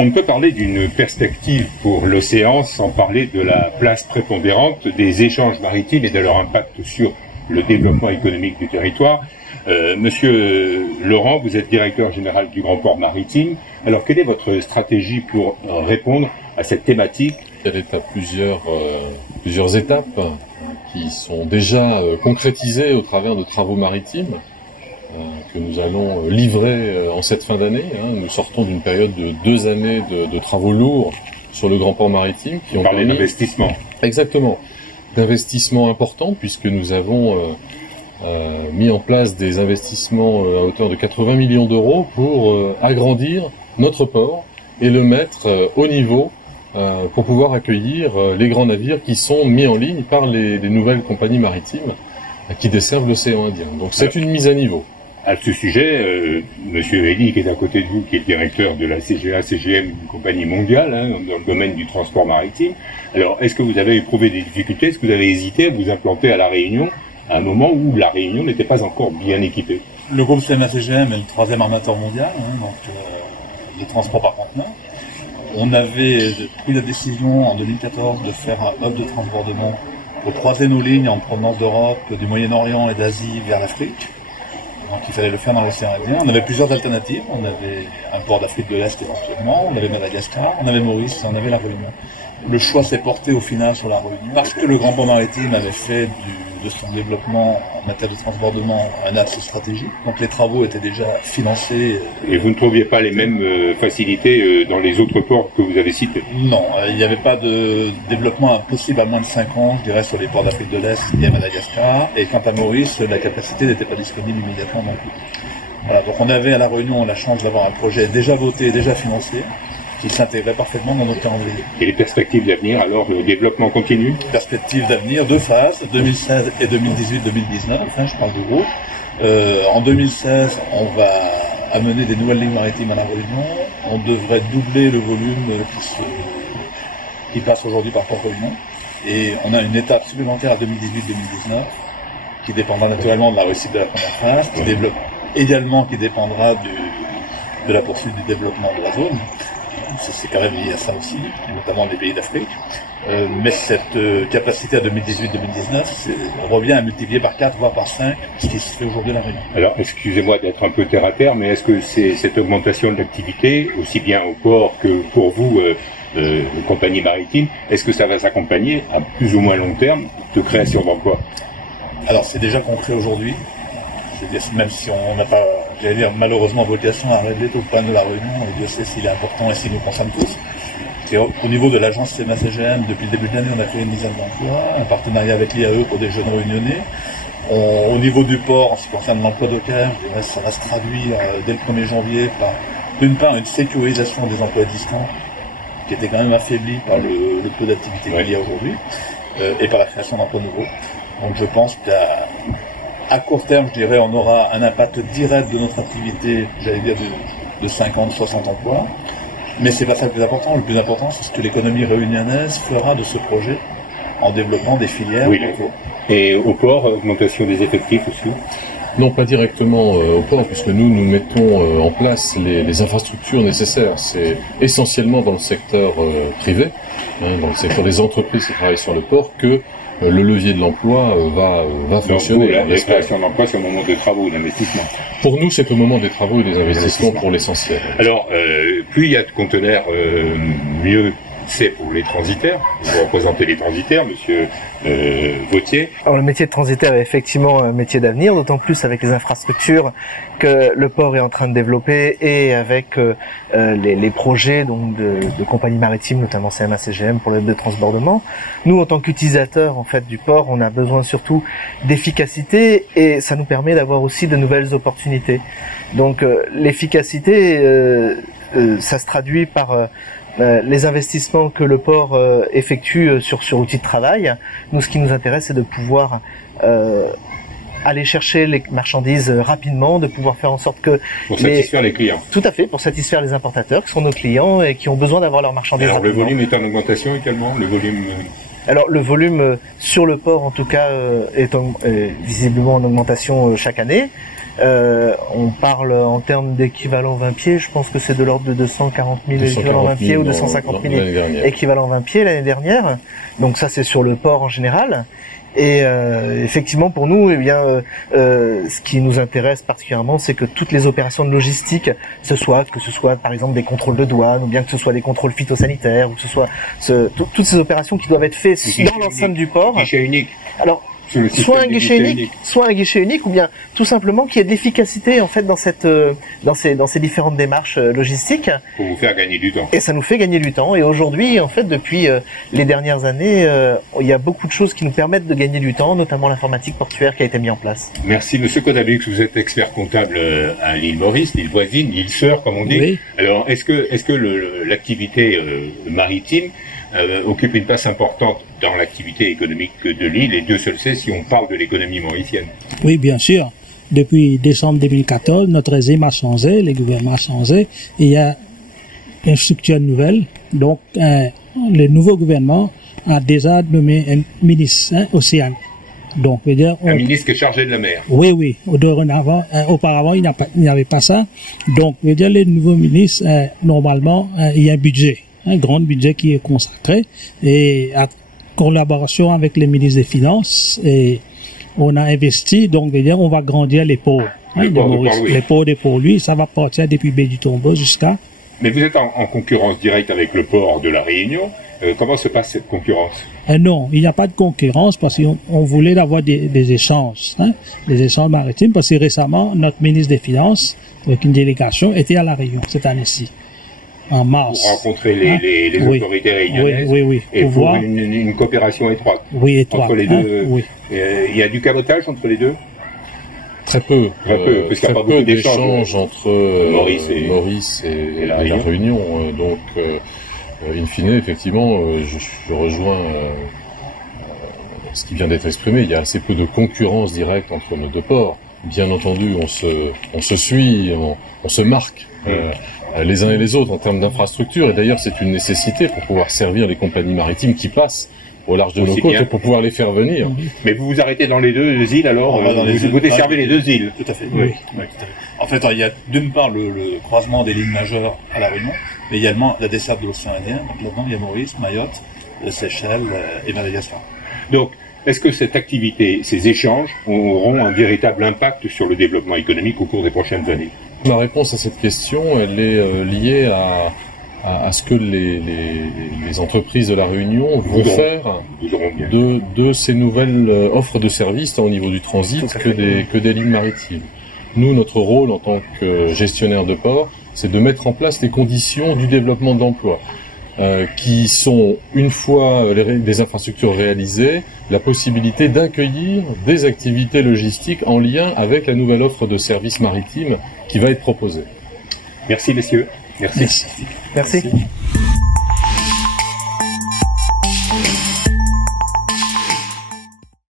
On ne peut parler d'une perspective pour l'océan sans parler de la place prépondérante des échanges maritimes et de leur impact sur le développement économique du territoire. Monsieur Laurent, vous êtes directeur général du Grand Port Maritime. Alors, quelle est votre stratégie pour répondre à cette thématique? Elle est à plusieurs étapes qui sont déjà concrétisées au travers de travaux maritimes que nous allons livrer en cette fin d'année. Nous sortons d'une période de 2 années de travaux lourds sur le Grand Port Maritime qui ont permis d'investissement. Exactement, d'investissements importants puisque nous avons mis en place des investissements à hauteur de 80 millions d'euros pour agrandir notre port et le mettre au niveau pour pouvoir accueillir les grands navires qui sont mis en ligne par les nouvelles compagnies maritimes qui desservent l'océan Indien. Donc c'est une mise à niveau. À ce sujet, Monsieur Elie, qui est à côté de vous, qui est directeur de la CGA-CGM, une compagnie mondiale dans le domaine du transport maritime. Alors, est-ce que vous avez éprouvé des difficultés? Est-ce que vous avez hésité à vous implanter à La Réunion à un moment où La Réunion n'était pas encore bien équipée? Le groupe CMA-CGM est le 3e armateur mondial, donc de transport par conteneur. On avait pris la décision en 2014 de faire un hub de transbordement pour croiser nos lignes en provenance d'Europe, du Moyen-Orient et d'Asie vers l'Afrique. Donc il fallait le faire dans l'océan Indien. On avait plusieurs alternatives. On avait un port d'Afrique de l'Est éventuellement, on avait Madagascar, on avait Maurice, on avait La Réunion. Le choix s'est porté au final sur La Réunion parce que le Grand Port Maritime avait fait de son développement en matière de transbordement un axe stratégique. Donc les travaux étaient déjà financés. Et vous ne trouviez pas les mêmes facilités dans les autres ports que vous avez cités? Non, il n'y avait pas de développement possible à moins de 5 ans, je dirais, sur les ports d'Afrique de l'Est et à Madagascar. Et quant à Maurice, la capacité n'était pas disponible immédiatement non plus. Voilà, donc on avait à La Réunion la chance d'avoir un projet déjà voté, déjà financé, qui s'intégrait parfaitement dans notre calendrier. Et les perspectives d'avenir, alors, le développement continue? Perspectives d'avenir, 2 phases, 2016 et 2018-2019, je parle du groupe. En 2016, on va amener des nouvelles lignes maritimes à La Réunion. On devrait doubler le volume qui passe aujourd'hui par Port-Réunion. Et on a une étape supplémentaire à 2018-2019, qui dépendra naturellement de la réussite de la première phase, qui développe également, qui dépendra de la poursuite du développement de la zone. C'est quand même lié à ça aussi, notamment les pays d'Afrique. Mais cette capacité à 2018-2019 revient à multiplier par 4, voire par 5, ce qui se fait aujourd'hui à La Réunion. Alors, excusez-moi d'être un peu terre à terre, mais est-ce que c'est cette augmentation de l'activité, aussi bien au port que pour vous, compagnie maritime, est-ce que ça va s'accompagner à plus ou moins long terme de création d'emplois? Alors, c'est déjà concret aujourd'hui. Même si on n'a pas, j'allais dire, malheureusement vocation à régler tout le problème de La Réunion, et Dieu sait s'il est important et s'il nous concerne tous. Et au niveau de l'agence CMA-CGM, depuis le début de l'année, on a créé une dizaine d'emplois, un partenariat avec l'IAE pour des jeunes réunionnais. Au niveau du port, en ce qui concerne l'emploi d'Ocaire, je dirais que ça va se traduire dès le 1er janvier par, d'une part, une sécurisation des emplois existants, qui était quand même affaibli par le peu d'activité qu'il y a aujourd'hui, et par la création d'emplois nouveaux. Donc je pense qu'à court terme, je dirais, on aura un impact direct de notre activité, j'allais dire, de 50, 60 emplois. Mais c'est pas ça le plus important. Le plus important, c'est ce que l'économie réunionnaise fera de ce projet en développant des filières. Oui, et au port, augmentation des effectifs aussi? Non, pas directement au port, puisque nous mettons en place les infrastructures nécessaires. C'est essentiellement dans le secteur privé, dans le secteur des entreprises qui travaillent sur le port, que le levier de l'emploi va fonctionner. Donc, la création d'emplois, c'est au moment des travaux, d'investissement. Pour nous, c'est au moment des travaux et des investissements pour l'essentiel. Alors, plus il y a de conteneurs, mieux c'est pour les transitaires. Vous représentez les transitaires, monsieur Vautier. Alors, le métier de transitaire est effectivement un métier d'avenir, d'autant plus avec les infrastructures que le port est en train de développer et avec les projets donc de compagnies maritimes, notamment CMA-CGM pour l'aide de transbordement. Nous, en tant qu'utilisateurs en fait du port, on a besoin surtout d'efficacité et ça nous permet d'avoir aussi de nouvelles opportunités. Donc l'efficacité, ça se traduit par les investissements que le port effectue sur outils de travail. Nous, ce qui nous intéresse, c'est de pouvoir aller chercher les marchandises rapidement, de pouvoir faire en sorte que... Pour satisfaire les clients. Tout à fait, pour satisfaire les importateurs qui sont nos clients et qui ont besoin d'avoir leurs marchandises rapidement. Le volume est en augmentation également, le volume Alors le volume sur le port en tout cas est visiblement en augmentation chaque année. On parle en termes d'équivalent 20 pieds, je pense que c'est de l'ordre de 240 000 équivalents 20 pieds ou 250 000 équivalents 20 pieds l'année dernière. Donc ça c'est sur le port en général. Et effectivement pour nous, eh bien, ce qui nous intéresse particulièrement, c'est que toutes les opérations de logistique, que ce soit par exemple des contrôles de douane, ou bien que ce soit des contrôles phytosanitaires, ou que ce soit toutes ces opérations qui doivent être faites dans l'enceinte du port. Guichet unique. Alors soit un guichet unique, ou bien tout simplement qu'il y ait de l'efficacité en fait dans ces différentes démarches logistiques. Pour vous faire gagner du temps. Et ça nous fait gagner du temps. Et aujourd'hui, en fait, depuis les dernières années, il y a beaucoup de choses qui nous permettent de gagner du temps, notamment l'informatique portuaire qui a été mise en place. Merci, Monsieur Kodalux. Vous êtes expert comptable à l'île Maurice, l'île voisine, l'île sœur, comme on dit. Oui. Alors, est-ce que l'activité maritime occupe une place importante dans l'activité économique de l'île, et Dieu seul sait si on parle de l'économie mauricienne? Oui, bien sûr. Depuis décembre 2014, notre régime a changé, le gouvernement a changé, et il y a une structure nouvelle. Donc, le nouveau gouvernement a déjà nommé un ministre océan. Donc, veut dire, un ministre qui est chargé de la mer. Oui, oui. Auparavant, il n'y avait pas ça. Donc, veut dire, les nouveaux ministres, normalement, il y a un budget. Un grand budget qui est consacré, et en collaboration avec les ministres des Finances, et on a investi, donc on va grandir les ports de Maurice. Les ports de Port-Louis, ça va partir depuis Baie du Tombeau jusqu'à... Mais vous êtes en concurrence directe avec le port de la Réunion. Comment se passe cette concurrence? Non, il n'y a pas de concurrence parce qu'on voulait avoir des échanges, des échanges maritimes, parce que récemment, notre ministre des Finances, avec une délégation, était à la Réunion cette année-ci. En mars. Pour rencontrer les autorités réunionnaises. Oui. Et pour une coopération étroite. Oui, étroite. Entre les deux. Oui. Il y a du cabotage entre les deux? Très peu. Parce qu'il n'y a pas beaucoup d'échanges entre Maurice et la Réunion. Donc, in fine, effectivement, je rejoins ce qui vient d'être exprimé. Il y a assez peu de concurrence directe entre nos deux ports. Bien entendu, on se suit, on se marque. Les uns et les autres en termes d'infrastructure, et d'ailleurs c'est une nécessité pour pouvoir servir les compagnies maritimes qui passent au large de nos côtes et pour pouvoir les faire venir. Mais vous vous arrêtez dans les deux îles alors, vous desservez les deux îles? Tout à fait. Oui, tout à fait. En fait, il y a d'une part le croisement des lignes majeures à La Réunion, mais également la desserte de l'océan Indien. Donc là-dedans, il y a Maurice, Mayotte, Seychelles et Madagascar. Donc, est-ce que cette activité, ces échanges, auront un véritable impact sur le développement économique au cours des prochaines années? Ma réponse à cette question, elle est liée à ce que les entreprises de la Réunion vont faire de ces nouvelles offres de services, tant au niveau du transit que des lignes maritimes. Nous, notre rôle en tant que gestionnaire de port, c'est de mettre en place les conditions du développement d'emploi. Qui sont, une fois les infrastructures réalisées, la possibilité d'accueillir des activités logistiques en lien avec la nouvelle offre de services maritimes qui va être proposée. Merci messieurs. Merci. Merci.